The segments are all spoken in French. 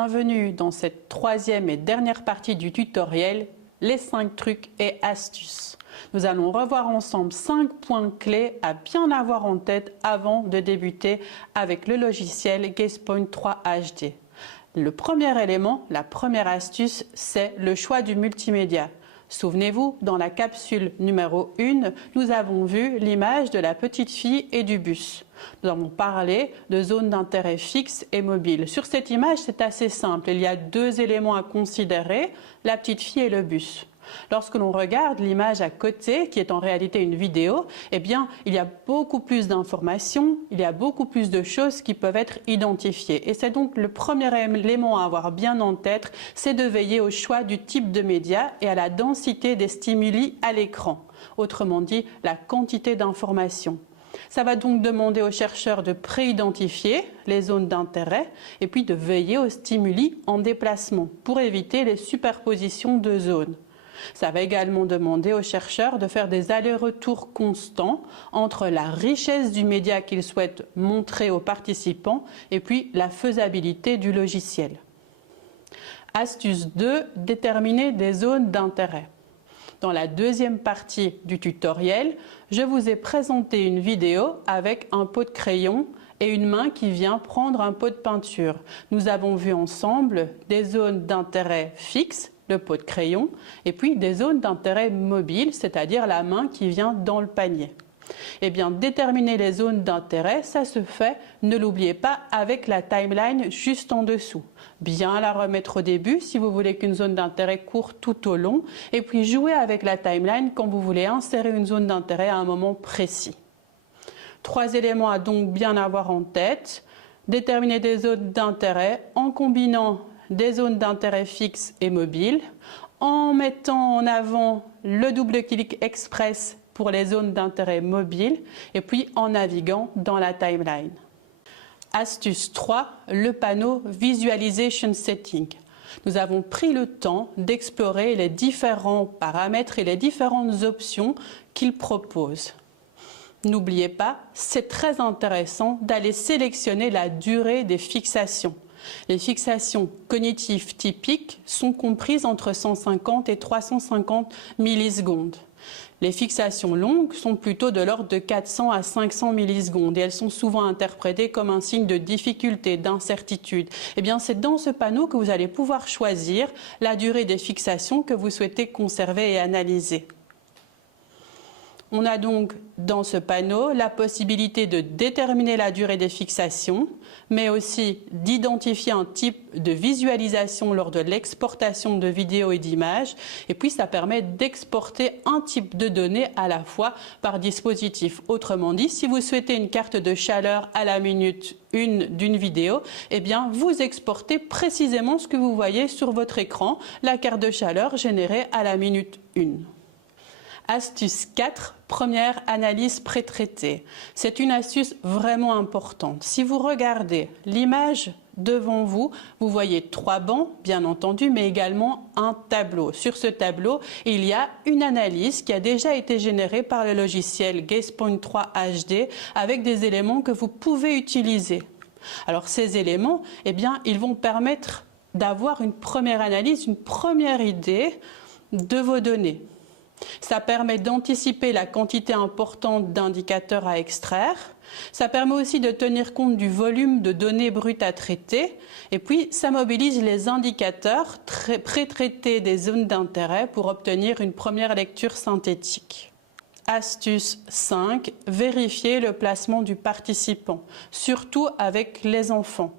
bienvenue dans cette troisième et dernière partie du tutoriel, les 5 trucs et astuces. Nous allons revoir ensemble 5 points clés à bien avoir en tête avant de débuter avec le logiciel GazePoint 3 HD. Le premier élément, la première astuce, c'est le choix du multimédia. Souvenez-vous, dans la capsule numéro 1, nous avons vu l'image de la petite fille et du bus. Nous avons parlé de zones d'intérêt fixe et mobile. Sur cette image, c'est assez simple. Il y a 2 éléments à considérer, la petite fille et le bus. Lorsque l'on regarde l'image à côté, qui est en réalité une vidéo, eh bien, il y a beaucoup plus d'informations, il y a beaucoup plus de choses qui peuvent être identifiées. Et c'est donc le premier élément à avoir bien en tête, c'est de veiller au choix du type de média et à la densité des stimuli à l'écran. Autrement dit, la quantité d'informations. Ça va donc demander aux chercheurs de préidentifier les zones d'intérêt et puis de veiller aux stimuli en déplacement pour éviter les superpositions de zones. Ça va également demander aux chercheurs de faire des allers-retours constants entre la richesse du média qu'ils souhaitent montrer aux participants et puis la faisabilité du logiciel. Astuce 2, déterminer des zones d'intérêt. Dans la deuxième partie du tutoriel, je vous ai présenté une vidéo avec un pot de crayon et une main qui vient prendre un pot de peinture. Nous avons vu ensemble des zones d'intérêt fixes, le pot de crayon, et puis des zones d'intérêt mobile, c'est-à-dire la main qui vient dans le panier. Eh bien, déterminer les zones d'intérêt, ça se fait, ne l'oubliez pas, avec la timeline juste en dessous. Bien la remettre au début si vous voulez qu'une zone d'intérêt court tout au long, et puis jouer avec la timeline quand vous voulez insérer une zone d'intérêt à un moment précis. 3 éléments à donc bien avoir en tête. Déterminer des zones d'intérêt en combinant des zones d'intérêt fixes et mobiles, en mettant en avant le double-clic express pour les zones d'intérêt mobiles et puis en naviguant dans la timeline. Astuce 3, le panneau Visualization Setting. Nous avons pris le temps d'explorer les différents paramètres et les différentes options qu'il propose. N'oubliez pas, c'est très intéressant d'aller sélectionner la durée des fixations. Les fixations cognitives typiques sont comprises entre 150 et 350 millisecondes. Les fixations longues sont plutôt de l'ordre de 400 à 500 millisecondes et elles sont souvent interprétées comme un signe de difficulté, d'incertitude. Eh bien, c'est dans ce panneau que vous allez pouvoir choisir la durée des fixations que vous souhaitez conserver et analyser. On a donc dans ce panneau la possibilité de déterminer la durée des fixations, mais aussi d'identifier un type de visualisation lors de l'exportation de vidéos et d'images. Et puis ça permet d'exporter un type de données à la fois par dispositif. Autrement dit, si vous souhaitez une carte de chaleur à la minute 1 d'une vidéo, eh bien vous exportez précisément ce que vous voyez sur votre écran, la carte de chaleur générée à la minute 1. Astuce 4, première analyse pré-traitée. C'est une astuce vraiment importante. Si vous regardez l'image devant vous, vous voyez 3 bancs, bien entendu, mais également un tableau. Sur ce tableau, il y a une analyse qui a déjà été générée par le logiciel GazePoint 3 HD avec des éléments que vous pouvez utiliser. Alors ces éléments, eh bien, ils vont permettre d'avoir une première analyse, une première idée de vos données. Ça permet d'anticiper la quantité importante d'indicateurs à extraire. Ça permet aussi de tenir compte du volume de données brutes à traiter. Et puis, ça mobilise les indicateurs pré-traités des zones d'intérêt pour obtenir une première lecture synthétique. Astuce 5, vérifier le placement du participant, surtout avec les enfants.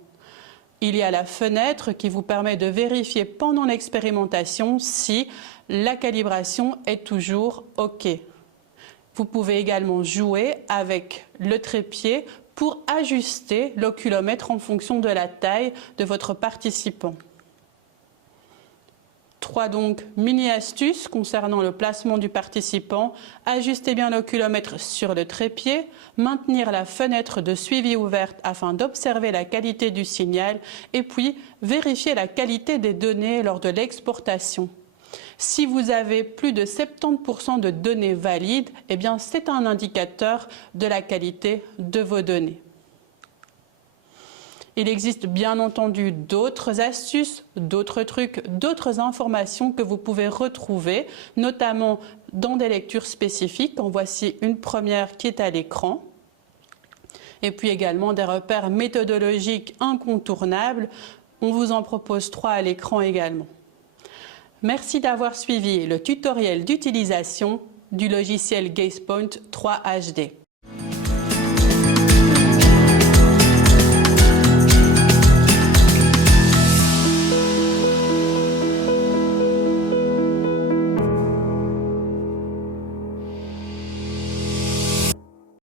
Il y a la fenêtre qui vous permet de vérifier pendant l'expérimentation si la calibration est toujours OK. Vous pouvez également jouer avec le trépied pour ajuster l'oculomètre en fonction de la taille de votre participant. 3 donc mini-astuces concernant le placement du participant. Ajustez bien l'oculomètre sur le trépied, maintenir la fenêtre de suivi ouverte afin d'observer la qualité du signal et puis vérifier la qualité des données lors de l'exportation. Si vous avez plus de 70% de données valides, eh bien c'est un indicateur de la qualité de vos données. Il existe bien entendu d'autres astuces, d'autres trucs, d'autres informations que vous pouvez retrouver, notamment dans des lectures spécifiques. En voici une première qui est à l'écran. Et puis également des repères méthodologiques incontournables. On vous en propose 3 à l'écran également. Merci d'avoir suivi le tutoriel d'utilisation du logiciel GazePoint 3 HD.